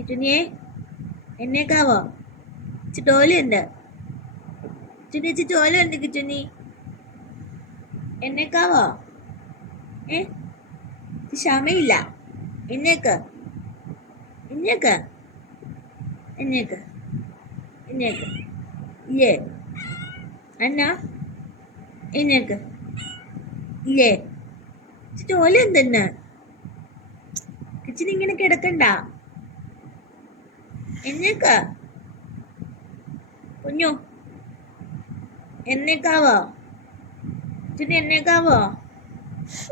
കിച്ചുനിയെ എന്നേക്കാവോ ചിട്ടോലുണ്ട് കിച്ചുനി ചിറ്റോലുണ്ട് കിച്ചുനി എന്നേക്കാവോ ക്ഷമയില്ല എന്നേക്ക് എന്നേക്ക് എന്നേക്ക് എന്നേക്ക് ഇല്ലേ അന്ന എന്നേക്ക് ഇല്ലേ ചിറ്റോല എന്തെന്ന് കിച്ചന് ഇങ്ങനെ കിടക്കണ്ട എന്നേക്ക് കുഞ്ഞു എന്നേക്കാവോ കിച്ചന് എന്നേക്കാവോ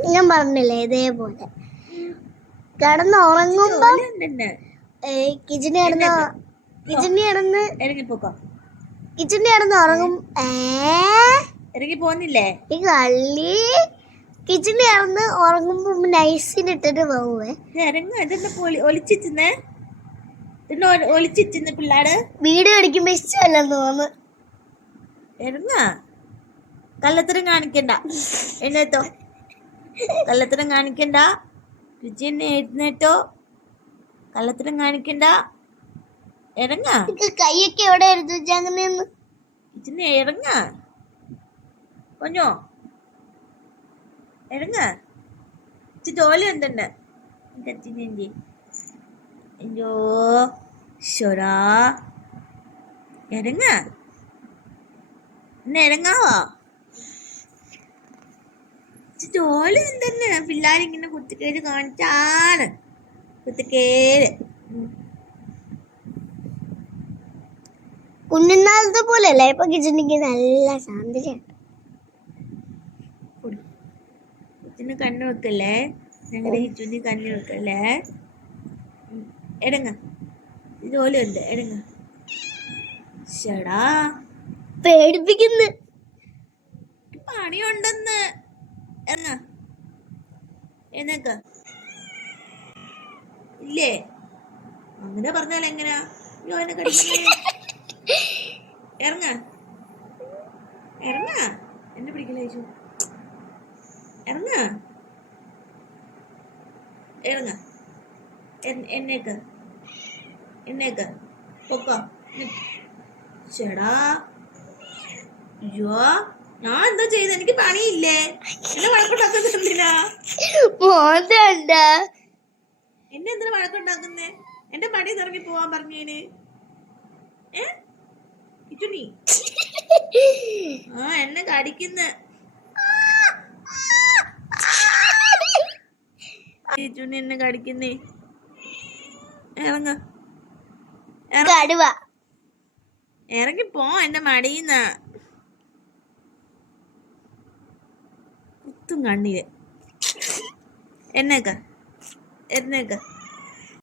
ഞാൻ പറഞ്ഞില്ലേ ഇതേപോലെ കിടന്ന് ഉറങ്ങുമ്പോ കിച്ചന് കിടന്ന് ഇറങ്ങിപ്പോക്കോ കിച്ചന് കിടന്ന് ഉറങ്ങും ഇറങ്ങി പോന്നില്ലേ ഈ കള്ളി കിച്ചന് കിടന്ന് ഉറങ്ങുമ്പോ നൈസിനിട്ടിട്ട് പോവേ ഇറങ്ങ ഇതെന്നെ ഒളിച്ചിരുന്നേ ഒളിച്ചിരുന്ന് പിള്ളേര് വീട് കടിക്കുമ്പോ ഇഷ്ടമല്ലെന്ന് തോന്നുന്നു ഇറങ്ങ കള്ളത്തരം കാണിക്കണ്ട എഴുന്നേറ്റോ കള്ളത്തരം കാണിക്കണ്ട രുചിന്നെ എഴുന്നേറ്റോ കള്ളത്തരം കാണിക്കണ്ട ഇറങ്ങ കൈയൊക്കെ എവിടെ എടുത്തു അങ്ങനെയൊന്ന് ഇതിനെ ഇറങ്ങ കൊഞ്ഞോ ഇറങ്ങ തോല എന്തുണ്ട് കച്ചിനെ അയ്യോ ശോരാ ഇറങ്ങ എന്നെ ഇറങ്ങാവോ തോല് എന്തെന്നെ പിള്ളേരിങ്ങനെ കുത്തിക്കേര് കാണിച്ചാണ് കുത്തിക്കേര് കുഞ്ഞുനാളത്തെ പോലെയല്ല ഇപ്പൊ കിച്ചണിക്ക് നല്ല ശാന്തതയാണ് കിച്ചന് കണ്ണു വെക്കല്ലേ ഞങ്ങളുടെ കിച്ചന് കണ്ണു വെക്കല്ലേ എടങ്ങ ജോലിയുണ്ട് എടങ്ങ ഷടാ പേടിപ്പിക്കുന്നു പണിയുണ്ടെന്ന് എങ്ങ എന്നൊക്കെ ഇല്ലേ അങ്ങനെ പറഞ്ഞാൽ എങ്ങനെയാ യോനെ കടിക്കുന്നേ ഇറങ്ങ ഇറങ്ങ എന്നെ പിടിക്കില്ല ചേച്ചു ഇറങ്ങ ഇറങ്ങ എന്നേക്ക് എന്നേക്ക് പൊക്കോ ചേടാ അയ്യോ ഞാൻ എന്താ ചെയ്ത എനിക്ക് പണിയില്ലേ എന്നെ വഴക്കുണ്ടാക്കുന്നില്ല എന്നെ എന്തിനാ വഴക്കുണ്ടാക്കുന്നേ എന്റെ പണി ഇറങ്ങി പോവാൻ പറഞ്ഞേന് കിച്ചുനി എന്നെ കടിക്കുന്ന കിച്ചുനി എന്നെ കടിക്കുന്നേ ഇറങ്ങ ഇറങ്ങിപ്പോ എന്റെ മടിയുന്ന കുത്തും കണ്ണില് എന്നേക്ക എന്നേക്ക